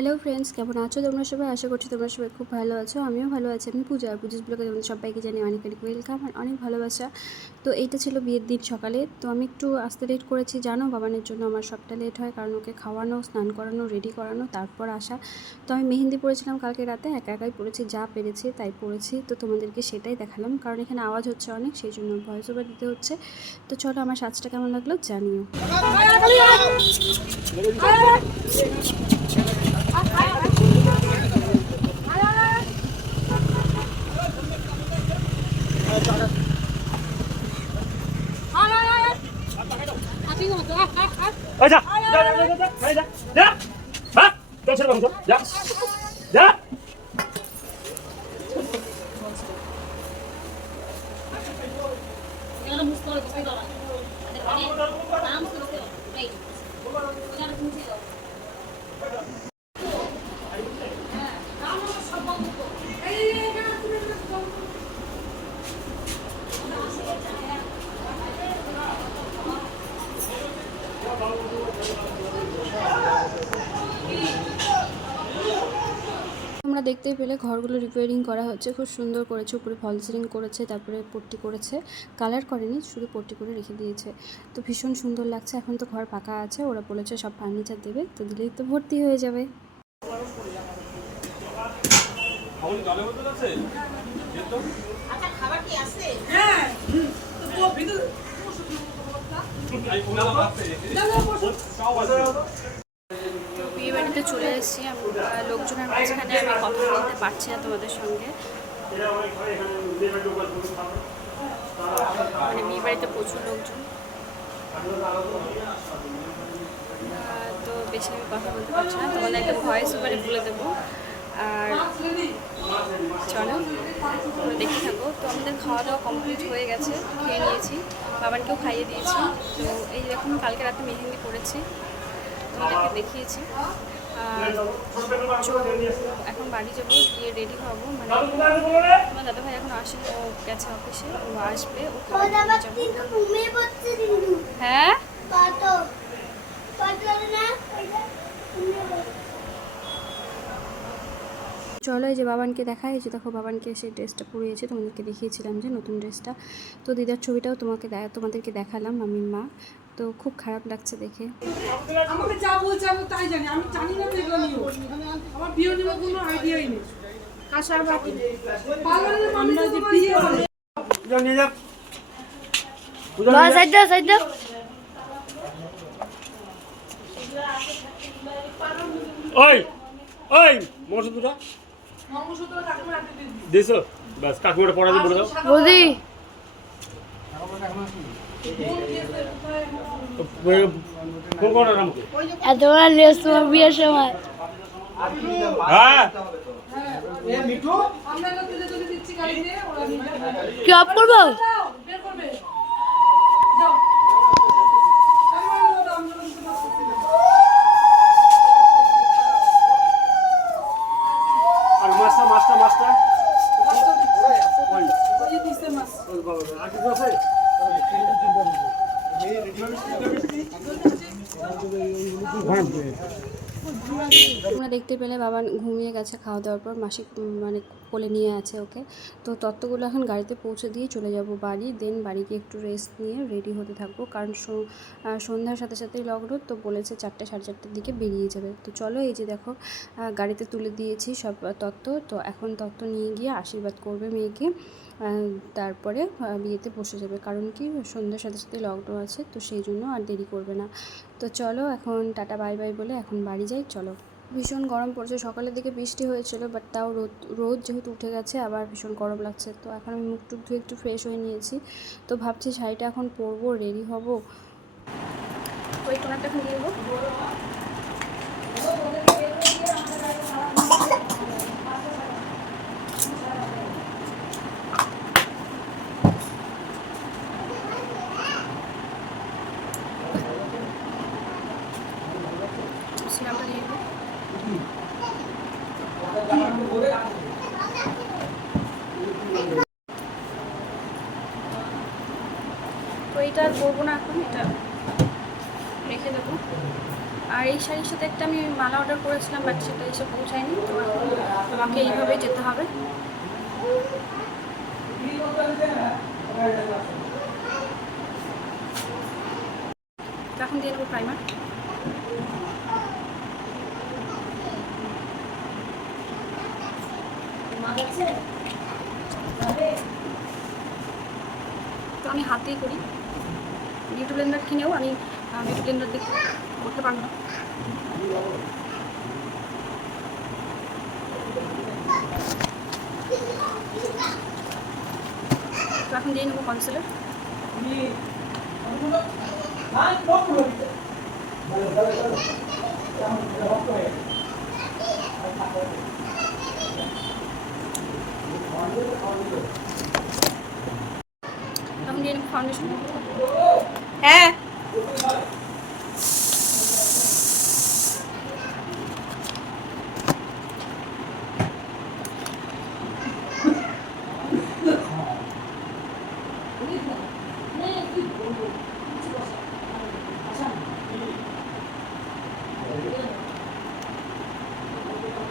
Hello friends, কেমন আছো তোমরা সবাই? আশা করছি তোমরা সবাই খুব ভালো আছো। আমিও ভালো আছি। আমি পূজা, আর পূজার ব্লগে তোমাদের সবাইকে জানি অনেক অনেক ওয়েলকাম আর অনেক ভালোবাসা। তো এইটা ছিল বিয়ের দিন সকালে। তো আমি একটু আসতে লেট করেছি, জানো বাবানের জন্য আমার সবটা লেট হয়, কারণ ওকে খাওয়ানো, স্নান করানো, রেডি করানো, তারপর আসা। তো আমি মেহেন্দি পড়েছিলাম কালকে রাতে, একা একাই পড়েছি, যা পেরেছি তাই পড়েছি। তো তোমাদেরকে সেটাই দেখালাম, কারণ এখানে আওয়াজ হচ্ছে অনেক, সেই জন্য ভয়েস ওভার দিতে হচ্ছে। তো চলো, আমার সাজটা কেমন লাগলো জানিও। যা যা যা যা যা হ্যাঁ চল ছেড়ে বন্ধ যা যা তোমরা দেখতেই পেলে ঘরগুলো রিপেয়ারিং করা হচ্ছে, খুব সুন্দর করেছে। উপরে ফল সিলিং করেছে, তারপরে পট্টি করেছে, কালার করেনি, শুধু পট্টি করে রেখে দিয়েছে। তো ভীষণ সুন্দর লাগছে। এখন তো ঘর পাকা আছে, ওরা বলেছে সব ফার্নিচার দেবে, তো দিলেই তো ভর্তি হয়ে যাবে। বিয়ে বাড়িতে চলে এসেছি আমি, লোকজনের মাঝখানে আমি কথা বলতে পারছি না তোমাদের সঙ্গে। মানে বিয়ে বাড়িতে প্রচুর লোকজন, তো বেশি আমি কথা বলতে পারছি না, তোমাদের একটা ভয়েস ওভারে বলে দেবো। আর চলো তোমরা দেখতে থাকো। তো আমাদের খাওয়া দাওয়া কমপ্লিট হয়ে গেছে, খেয়ে নিয়েছি, বাবানকেও খাইয়ে দিয়েছি। তো এই দেখুন, কালকে রাতে মেহেন্দি করেছি, তোমাদেরকে দেখিয়েছি। আর এখন বাড়ি যাবো, গিয়ে রেডি হবো। মানে আমার দাদাভাই এখন আসেনি, ও গেছে অফিসে, ও আসবে, ও হ্যাঁ চলো, এই যে বাবানকে দেখায়, এই যে দেখো বাবানকে সেই ড্রেসটা পরিয়েছে, তোমাদেরকে দেখিয়েছিলাম যে নতুন ড্রেসটা। তো দিদার ছবিটাও তোমাদেরকে দেখালাম, মামির মা। তো খুব খারাপ লাগছে দেখে। আমাকে যা বলছে আমি তাই জানি, আমি জানি না এগুলো নিয়ে আমার বিয়ে নিয়ে কোনো আইডিয়াই নেই। কাঁসার বাটি পার্লারের আমরা যে বিয়ে হবে যা নিয়ে যা বাবা সাইড দাও সাইড দাও। ওই ওই মংসূত্রটা মঙ্গলসূত্র ঠাকুর রাখতে দিছো বাস কাকুরে পড়া দিয়ে বলে দাও বৌদি কোন কোন নাম কি এত বড় লেস তোমার বিয়ের সময় হ্যাঁ এ মিঠু আমরা তো তুলে তুলে দিচ্ছি গাড়িতে, ওরা নিয়ে যাবে। কি অফ করবো? যাও বের করবে, যাও আমি দাম দিতে পারছি না। আর মাস্টার ওই যে দিছে মাছ ওই বাবা আর কিছু আছে তোমরা দেখতে পেলে বাবা ঘুমিয়ে গেছে খাওয়া দাওয়ার পর, মাসি মানে কোলে নিয়ে আছে ওকে। তো তত্ত্বগুলো এখন গাড়িতে পৌঁছে দিয়ে চলে যাব বাড়ি। দেন বাড়ি গিয়ে একটু রেস্ট নিয়ে রেডি হতে থাকবো, কারণ সন্ধ্যার সাথে সাথেই লগ্ন, তো বলেছে 4টে সাড়ে 4টের দিকে বেরিয়ে যাবে। তো চলো, এই যে দেখো গাড়িতে তুলে দিয়েছি সব তত্ত্ব। তো এখন তত্ত্ব নিয়ে গিয়ে আশীর্বাদ করবে মেয়েকে, তারপরে বিয়েতে বসে যাবে, কারণ কি সন্ধ্যার সাথে সাথে লগ্ন আছে, তো সেই জন্য আর দেরি করবে না। তো চলো এখন টাটা বাই বাই বলে এখন বাড়ি যাই। চলো, ভীষণ গরম পড়ছে, সকালের দিকে বৃষ্টি হয়েছিল, বাট তাও রোদ যেহেতু উঠে গেছে, আবার ভীষণ গরম লাগছে। তো এখন আমি মুখ টুক ধুয়ে একটু ফ্রেশ হয়ে নিয়েছি। তো ভাবছি শাড়িটা এখন পরবো, রেডি হবো। ওই টোনারটা এখন দিয়ে দেবো। সিরামটা দিয়ে দেবো। তো এটা আর করবো না, এখন এটা রেখে দেবো। আর এই শাড়ির সাথে একটা আমি মালা অর্ডার করেছিলাম, বাট সেটা এসে পৌঁছায়নি, তো এখন আমাকে এইভাবেই যেতে হবে। তো এখন দিয়ে নেবো প্রাইমার। তো আমি হাতেই করি, বিউটি ব্লেন্ডার কিনেও আমি বিউটি ব্লেন্ডার দিয়ে করতে পারবো না। তো এখন দিয়ে নেবো কনসিলার। তখন দিয়ে নেবো ফাউন্ডেশন। হ্যাঁ,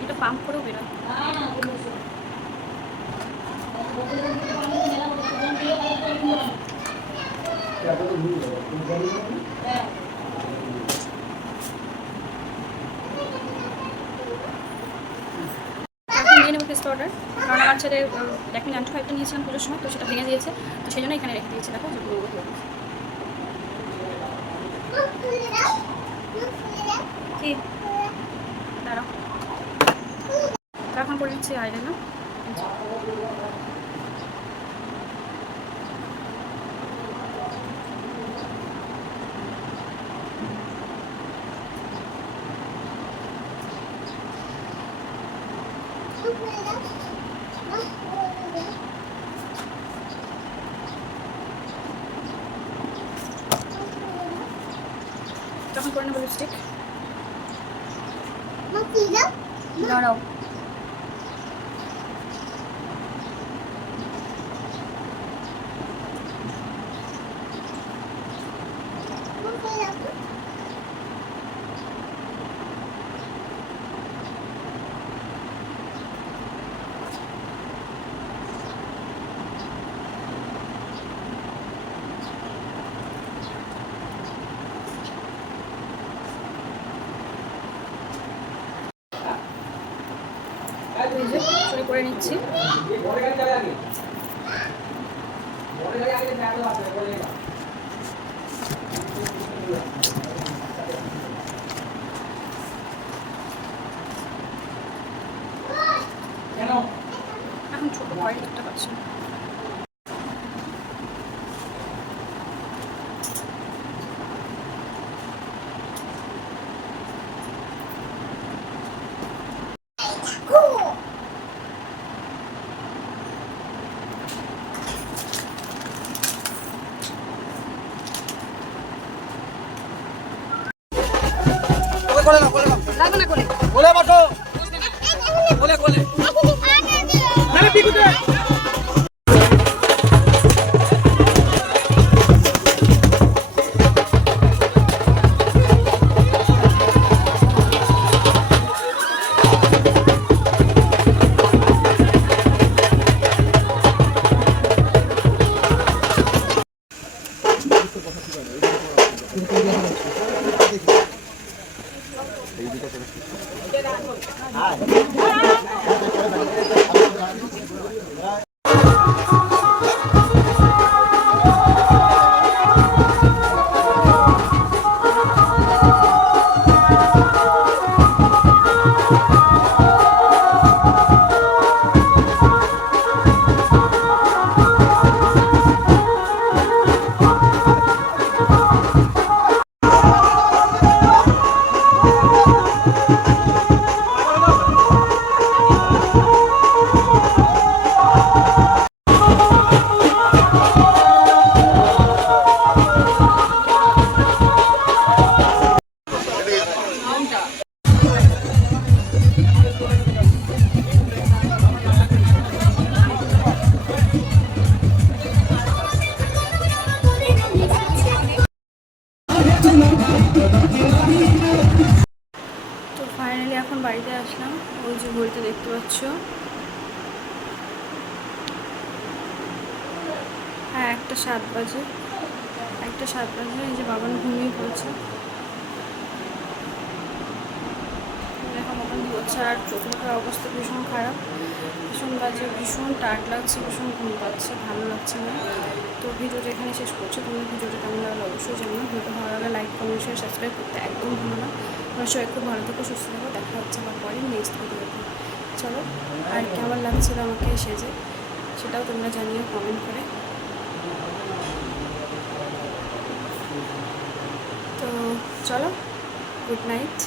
এটা পাম্প করেও বেরোয়। এখন দিয়ে নেবো পেস্ট অর্ডার, কারণ আমার ছেলে ল্যাকমি 95টা নিয়েছিলাম পুজোর সময়, তো সেটা ভেঙে দিয়েছে, তো সেই জন্য এখানে রেখে দিয়েছি। দেখো কি দাঁড়াও, এখন করে নিচ্ছি আইলাইনার। তখন করে নেবো লিপস্টিক। দাঁড়াও, শুরু করে নিচ্ছি। এখন ছোট পয়েন্ট দেখতে পাচ্ছি। লাগবে না করে বলে বসো বলে বলে আরে পিকুতে আসলাম। ওই যে ঘড়িতে দেখতে পাচ্ছ, হ্যাঁ 1:07 বাজে, 1:07 বাজে। এই যে বাবান ঘুমিয়ে পড়েছে, দেখো মতন হচ্ছে। আর চোখ মুখের অবস্থা ভীষণ খারাপ, ভীষণ বাজে, ভীষণ টায়ার্ড লাগছে, ভীষণ ঘুম পাচ্ছে, ভালো লাগছে না। তো ভিডিওটা এখানে শেষ করছি। তোমাদের ভিডিওটা কেমন লাগলো অবশ্যই জানাও। ভিডিওটা ভালো লাগলে লাইক, কমেন্ট, শেয়ার, সাবস্ক্রাইব করতে একদম ভুলো না। তোমরা সবাই খুব ভালো থেকো, সুস্থ থেকো। দেখা হচ্ছে আমার পরে নেক্সট ভিডিওতে। চলো, আর কেমন লাগছিলো আমাকে সেজে সেটাও তোমরা জানিও কমেন্ট করে। তো চলো, গুড নাইট।